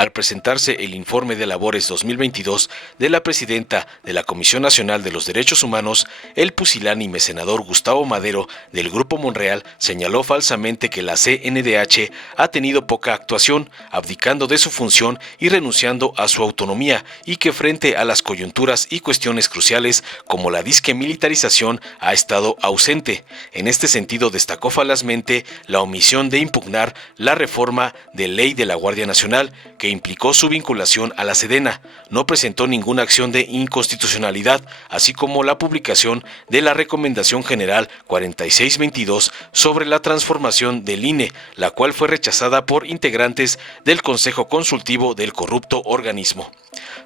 Al presentarse el informe de labores 2022 de la presidenta de la Comisión Nacional de los Derechos Humanos, el pusilánime senador Gustavo Madero del Grupo Monreal señaló falsamente que la CNDH ha tenido poca actuación, abdicando de su función y renunciando a su autonomía, y que frente a las coyunturas y cuestiones cruciales como la disque militarización ha estado ausente. En este sentido destacó falazmente la omisión de impugnar la reforma de ley de la Guardia Nacional, que implicó su vinculación a la Sedena. No presentó ninguna acción de inconstitucionalidad, así como la publicación de la Recomendación General 4622 sobre la transformación del INE, la cual fue rechazada por integrantes del Consejo Consultivo del corrupto organismo.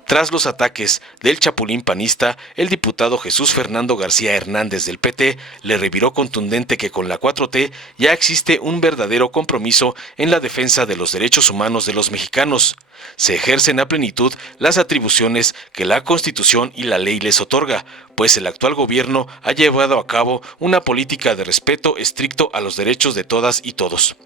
Tras los ataques del chapulín panista, el diputado Jesús Fernando García Hernández del PT le reviró contundente que con la 4T ya existe un verdadero compromiso en la defensa de los derechos humanos de los mexicanos. Se ejercen a plenitud las atribuciones que la Constitución y la ley les otorga, pues el actual gobierno ha llevado a cabo una política de respeto estricto a los derechos de todas y todos.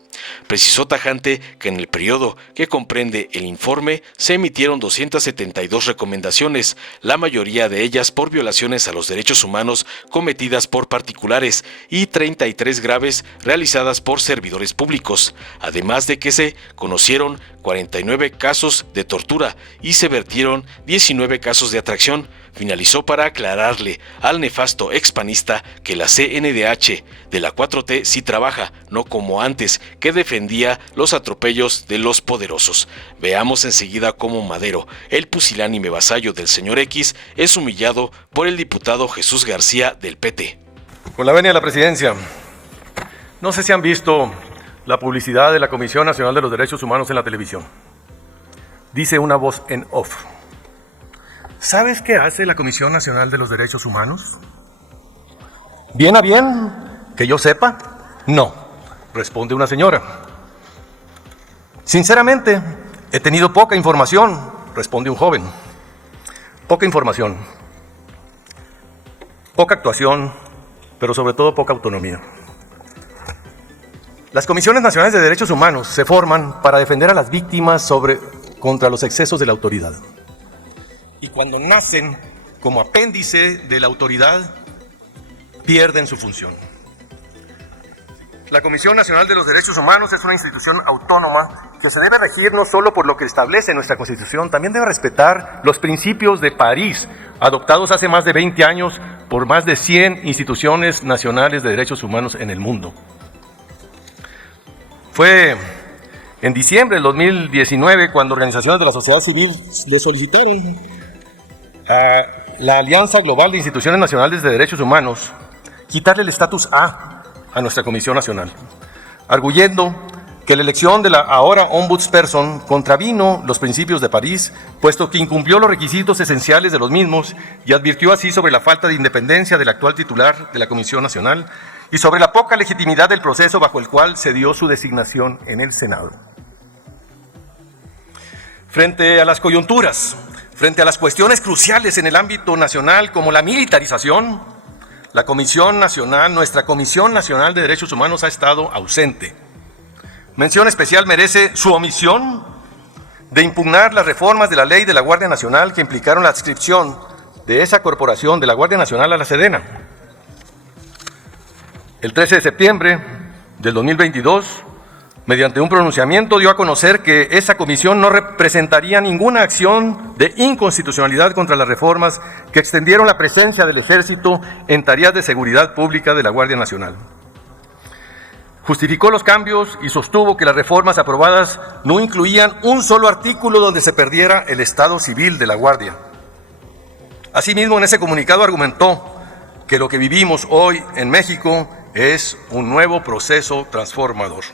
Precisó tajante que en el periodo que comprende el informe se emitieron 272 recomendaciones, la mayoría de ellas por violaciones a los derechos humanos cometidas por particulares y 33 graves realizadas por servidores públicos, además de que se conocieron 49 casos de tortura y se vertieron 19 casos de atracción. Finalizó para aclararle al nefasto expanista que la CNDH de la 4T sí trabaja, no como antes, que defendía los atropellos de los poderosos. Veamos enseguida cómo Madero, el pusilánime vasallo del señor X, es humillado por el diputado Jesús García del PT. Con la venia de la presidencia, no sé si han visto la publicidad de la Comisión Nacional de los Derechos Humanos en la televisión. Dice una voz en off: ¿sabes qué hace la Comisión Nacional de los Derechos Humanos? Bien a bien, que yo sepa, no, responde una señora. Sinceramente, he tenido poca información, responde un joven. Poca información, poca actuación, pero sobre todo poca autonomía. Las Comisiones Nacionales de Derechos Humanos se forman para defender a las víctimas contra los excesos de la autoridad. Y cuando nacen como apéndice de la autoridad, pierden su función. La Comisión Nacional de los Derechos Humanos es una institución autónoma que se debe regir no solo por lo que establece nuestra Constitución, también debe respetar los principios de París, adoptados hace más de 20 años por más de 100 instituciones nacionales de derechos humanos en el mundo. Fue en diciembre del 2019 cuando organizaciones de la sociedad civil le solicitaron a la Alianza Global de Instituciones Nacionales de Derechos Humanos quitarle el estatus A nuestra Comisión Nacional, arguyendo que la elección de la ahora Ombudsperson contravino los principios de París, puesto que incumplió los requisitos esenciales de los mismos y advirtió así sobre la falta de independencia del actual titular de la Comisión Nacional y sobre la poca legitimidad del proceso bajo el cual se dio su designación en el Senado. Frente a las coyunturas, frente a las cuestiones cruciales en el ámbito nacional como la militarización, la Comisión Nacional, nuestra Comisión Nacional de Derechos Humanos ha estado ausente. Mención especial merece su omisión de impugnar las reformas de la ley de la Guardia Nacional que implicaron la adscripción de esa corporación de la Guardia Nacional a la Sedena. El 13 de septiembre del 2022, mediante un pronunciamiento, dio a conocer que esa comisión no representaría ninguna acción de inconstitucionalidad contra las reformas que extendieron la presencia del Ejército en tareas de seguridad pública de la Guardia Nacional. Justificó los cambios y sostuvo que las reformas aprobadas no incluían un solo artículo donde se perdiera el estado civil de la Guardia. Asimismo, en ese comunicado argumentó que lo que vivimos hoy en México es un nuevo proceso transformador.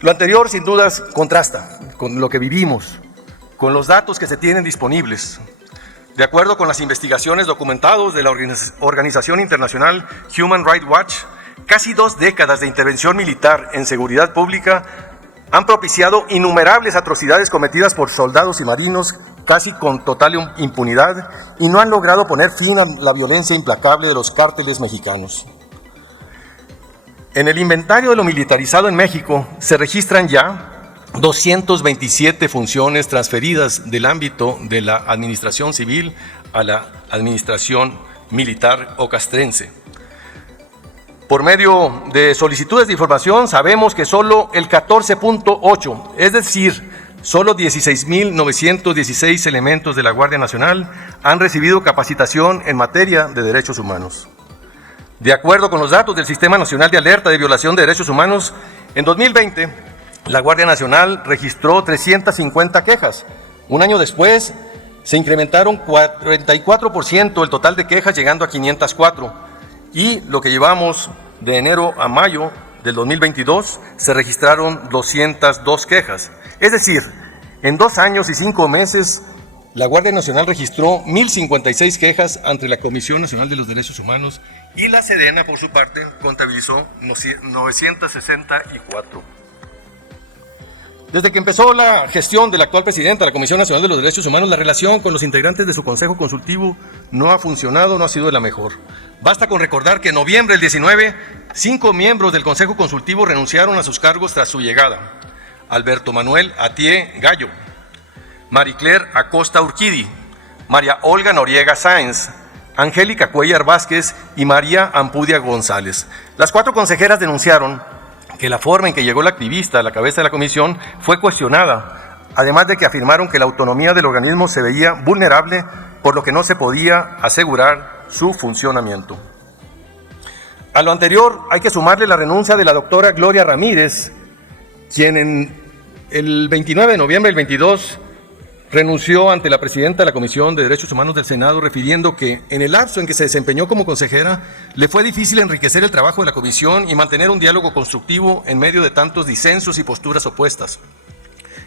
Lo anterior, sin dudas, contrasta con lo que vivimos, con los datos que se tienen disponibles. De acuerdo con las investigaciones documentadas de la organización internacional Human Rights Watch, casi 2 décadas de intervención militar en seguridad pública han propiciado innumerables atrocidades cometidas por soldados y marinos casi con total impunidad y no han logrado poner fin a la violencia implacable de los cárteles mexicanos. En el inventario de lo militarizado en México se registran ya 227 funciones transferidas del ámbito de la administración civil a la administración militar o castrense. Por medio de solicitudes de información sabemos que solo el 14.8, es decir, solo 16.916 elementos de la Guardia Nacional han recibido capacitación en materia de derechos humanos. De acuerdo con los datos del Sistema Nacional de Alerta de Violación de Derechos Humanos, en 2020 la Guardia Nacional registró 350 quejas. Un año después se incrementaron 44% el total de quejas, llegando a 504. Y lo que llevamos de enero a mayo del 2022 se registraron 202 quejas. Es decir, en 2 años y 5 meses, la Guardia Nacional registró 1,056 quejas ante la Comisión Nacional de los Derechos Humanos y la Sedena, por su parte, contabilizó 964. Desde que empezó la gestión de la actual presidenta de la Comisión Nacional de los Derechos Humanos, la relación con los integrantes de su Consejo Consultivo no ha funcionado, no ha sido de la mejor. Basta con recordar que en noviembre del 19, 5 miembros del Consejo Consultivo renunciaron a sus cargos tras su llegada. Alberto Manuel Atié Gallo, Maricler Acosta Urquidi, María Olga Noriega Sáenz, Angélica Cuellar Vázquez y María Ampudia González. Las 4 consejeras denunciaron que la forma en que llegó la activista a la cabeza de la comisión fue cuestionada, además de que afirmaron que la autonomía del organismo se veía vulnerable, por lo que no se podía asegurar su funcionamiento. A lo anterior hay que sumarle la renuncia de la doctora Gloria Ramírez, quien en el 29 de noviembre del 22 renunció ante la presidenta de la Comisión de Derechos Humanos del Senado, refiriendo que en el lapso en que se desempeñó como consejera le fue difícil enriquecer el trabajo de la comisión y mantener un diálogo constructivo en medio de tantos disensos y posturas opuestas.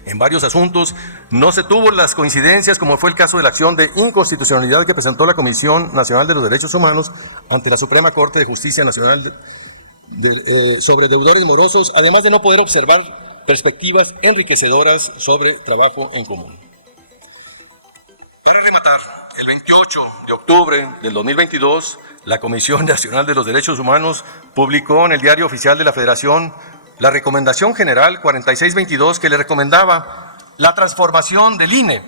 En varios asuntos no se tuvo las coincidencias, como fue el caso de la acción de inconstitucionalidad que presentó la Comisión Nacional de los Derechos Humanos ante la Suprema Corte de Justicia Nacional sobre deudores morosos, además de no poder observar perspectivas enriquecedoras sobre trabajo en común. Para rematar, el 28 de octubre del 2022, la Comisión Nacional de los Derechos Humanos publicó en el Diario Oficial de la Federación la Recomendación General 4622, que le recomendaba la transformación del INE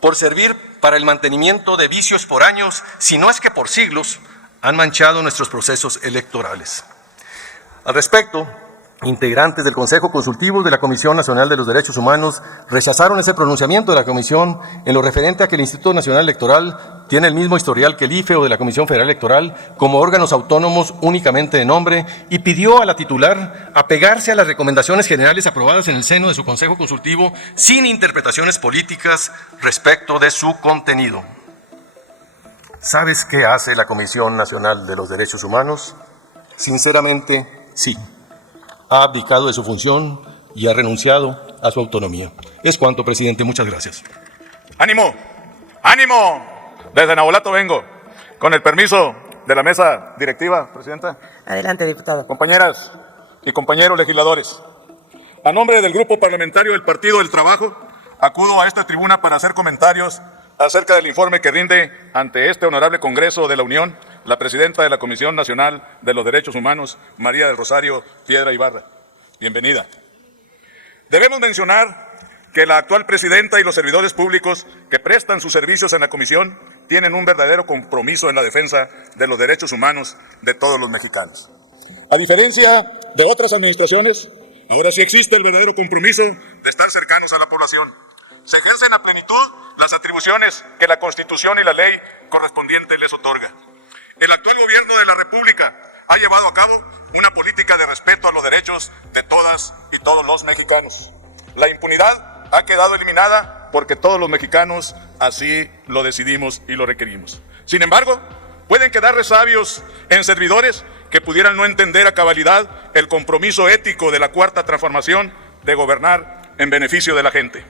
por servir para el mantenimiento de vicios por años, si no es que por siglos, han manchado nuestros procesos electorales. Al respecto, integrantes del Consejo Consultivo de la Comisión Nacional de los Derechos Humanos rechazaron ese pronunciamiento de la Comisión en lo referente a que el Instituto Nacional Electoral tiene el mismo historial que el IFE o de la Comisión Federal Electoral como órganos autónomos únicamente de nombre, y pidió a la titular apegarse a las recomendaciones generales aprobadas en el seno de su Consejo Consultivo sin interpretaciones políticas respecto de su contenido. ¿Sabes qué hace la Comisión Nacional de los Derechos Humanos? Sinceramente, sí. Ha abdicado de su función y ha renunciado a su autonomía. Es cuanto, presidente. Muchas gracias. ¡Ánimo! ¡Ánimo! Desde Nabolato vengo. Con el permiso de la mesa directiva, presidenta. Adelante, diputado. Compañeras y compañeros legisladores, a nombre del Grupo Parlamentario del Partido del Trabajo, acudo a esta tribuna para hacer comentarios acerca del informe que rinde ante este honorable Congreso de la Unión la presidenta de la Comisión Nacional de los Derechos Humanos, María del Rosario Piedra Ibarra. Bienvenida. Debemos mencionar que la actual presidenta y los servidores públicos que prestan sus servicios en la Comisión tienen un verdadero compromiso en la defensa de los derechos humanos de todos los mexicanos. A diferencia de otras administraciones, ahora sí existe el verdadero compromiso de estar cercanos a la población. Se ejercen a plenitud las atribuciones que la Constitución y la ley correspondiente les otorga. El actual gobierno de la República ha llevado a cabo una política de respeto a los derechos de todas y todos los mexicanos. La impunidad ha quedado eliminada porque todos los mexicanos así lo decidimos y lo requerimos. Sin embargo, pueden quedar resabios en servidores que pudieran no entender a cabalidad el compromiso ético de la Cuarta Transformación de gobernar en beneficio de la gente.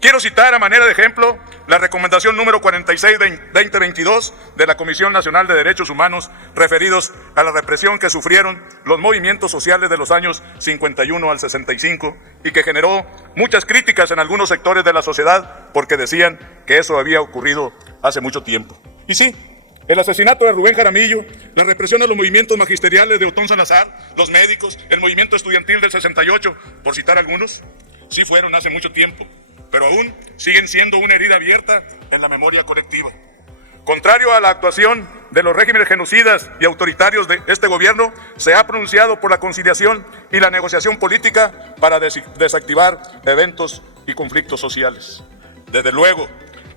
Quiero citar a manera de ejemplo la recomendación número 46/2022 de la Comisión Nacional de Derechos Humanos referidos a la represión que sufrieron los movimientos sociales de los años 51 al 65 y que generó muchas críticas en algunos sectores de la sociedad porque decían que eso había ocurrido hace mucho tiempo. Y sí, El asesinato de Rubén Jaramillo, la represión a los movimientos magisteriales de Otón Salazar, los médicos, el movimiento estudiantil del 68, por citar algunos, sí fueron hace mucho tiempo, pero aún siguen siendo una herida abierta en la memoria colectiva. Contrario a la actuación de los regímenes genocidas y autoritarios de este gobierno, se ha pronunciado por la conciliación y la negociación política para desactivar eventos y conflictos sociales. Desde luego,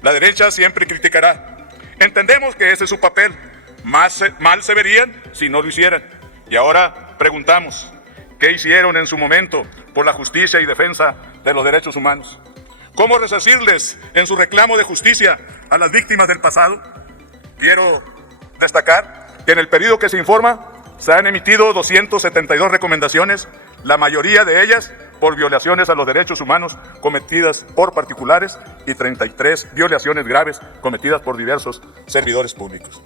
la derecha siempre criticará. Entendemos que ese es su papel. Mal se verían si no lo hicieran. Y ahora preguntamos, ¿qué hicieron en su momento por la justicia y defensa de los derechos humanos? ¿Cómo resarcirles en su reclamo de justicia a las víctimas del pasado? Quiero destacar que en el periodo que se informa se han emitido 272 recomendaciones, la mayoría de ellas por violaciones a los derechos humanos cometidas por particulares y 33 violaciones graves cometidas por diversos servidores públicos.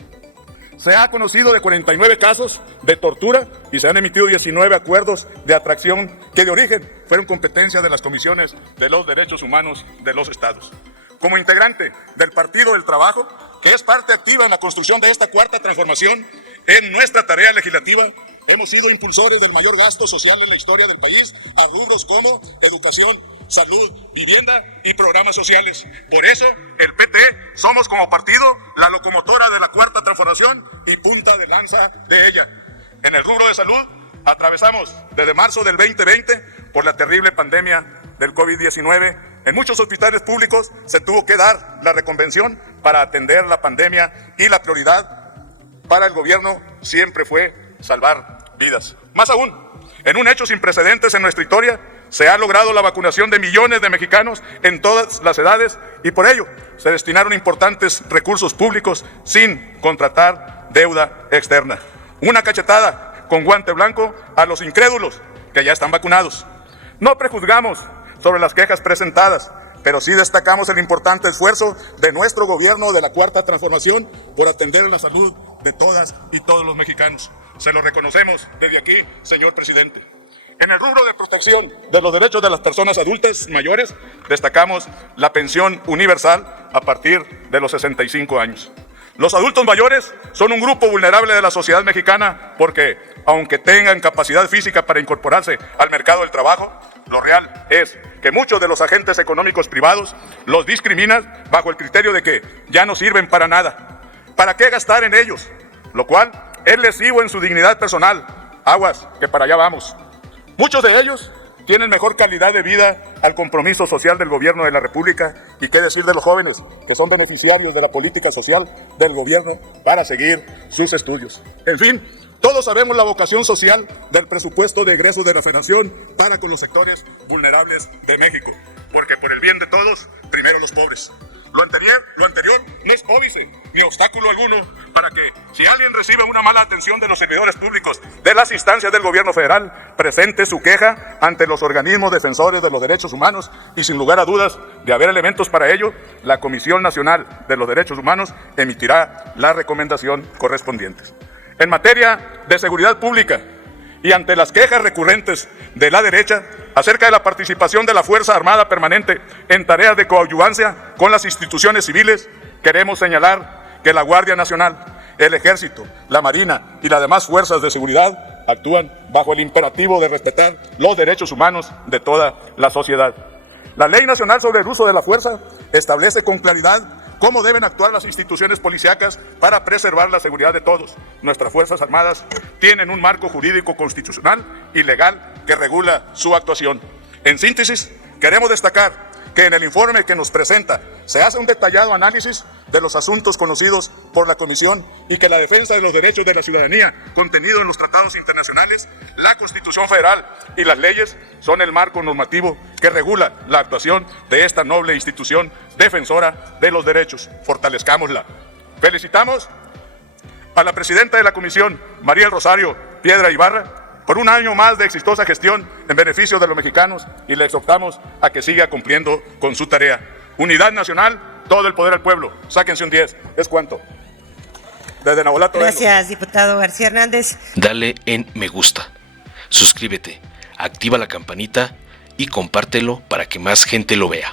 Se ha conocido de 49 casos de tortura y se han emitido 19 acuerdos de atracción que de origen fueron competencia de las comisiones de los derechos humanos de los estados. Como integrante del Partido del Trabajo, que es parte activa en la construcción de esta cuarta transformación en nuestra tarea legislativa, hemos sido impulsores del mayor gasto social en la historia del país a rubros como educación, salud, vivienda y programas sociales. Por eso, el PT somos como partido la locomotora de la cuarta transformación y punta de lanza de ella. En el rubro de salud, atravesamos desde marzo del 2020 por la terrible pandemia del COVID-19. En muchos hospitales públicos se tuvo que dar la reconvención para atender la pandemia y la prioridad para el gobierno siempre fue salvar vidas. Más aún, en un hecho sin precedentes en nuestra historia, se ha logrado la vacunación de millones de mexicanos en todas las edades y por ello se destinaron importantes recursos públicos sin contratar deuda externa. Una cachetada con guante blanco a los incrédulos que ya están vacunados. No prejuzgamos sobre las quejas presentadas, pero sí destacamos el importante esfuerzo de nuestro gobierno de la Cuarta Transformación por atender la salud de todas y todos los mexicanos. Se lo reconocemos desde aquí, señor presidente. En el rubro de protección de los derechos de las personas adultas mayores, destacamos la pensión universal a partir de los 65 años. Los adultos mayores son un grupo vulnerable de la sociedad mexicana porque, aunque tengan capacidad física para incorporarse al mercado del trabajo, lo real es que muchos de los agentes económicos privados los discriminan bajo el criterio de que ya no sirven para nada. ¿Para qué gastar en ellos? Lo cual es lesivo en su dignidad personal. Aguas, que para allá vamos. Muchos de ellos tienen mejor calidad de vida al compromiso social del gobierno de la República y qué decir de los jóvenes que son beneficiarios de la política social del gobierno para seguir sus estudios. En fin, todos sabemos la vocación social del presupuesto de egresos de la Federación para con los sectores vulnerables de México, porque por el bien de todos, primero los pobres. Lo anterior no es óbice ni obstáculo alguno para que, si alguien recibe una mala atención de los servidores públicos de las instancias del gobierno federal, presente su queja ante los organismos defensores de los derechos humanos y, sin lugar a dudas, de haber elementos para ello, la Comisión Nacional de los Derechos Humanos emitirá la recomendación correspondiente. En materia de seguridad pública y ante las quejas recurrentes de la derecha acerca de la participación de la Fuerza Armada Permanente en tareas de coadyuvancia con las instituciones civiles, queremos señalar que la Guardia Nacional, el Ejército, la Marina y las demás fuerzas de seguridad actúan bajo el imperativo de respetar los derechos humanos de toda la sociedad. La Ley Nacional sobre el Uso de la Fuerza establece con claridad cómo deben actuar las instituciones policíacas para preservar la seguridad de todos. Nuestras Fuerzas Armadas tienen un marco jurídico constitucional y legal que regula su actuación. En síntesis, queremos destacar que en el informe que nos presenta se hace un detallado análisis de los asuntos conocidos por la Comisión y que la defensa de los derechos de la ciudadanía contenido en los tratados internacionales, la Constitución Federal y las leyes son el marco normativo que regula la actuación de esta noble institución defensora de los derechos. Fortalezcámosla. Felicitamos a la presidenta de la Comisión, María del Rosario Piedra Ibarra, por un año más de exitosa gestión en beneficio de los mexicanos y le exhortamos a que siga cumpliendo con su tarea. Unidad nacional, todo el poder al pueblo. Sáquense un 10. ¿Es cuánto? Desde Nabolato. Gracias, diputado García Hernández. Dale en me gusta. Suscríbete, activa la campanita y compártelo para que más gente lo vea.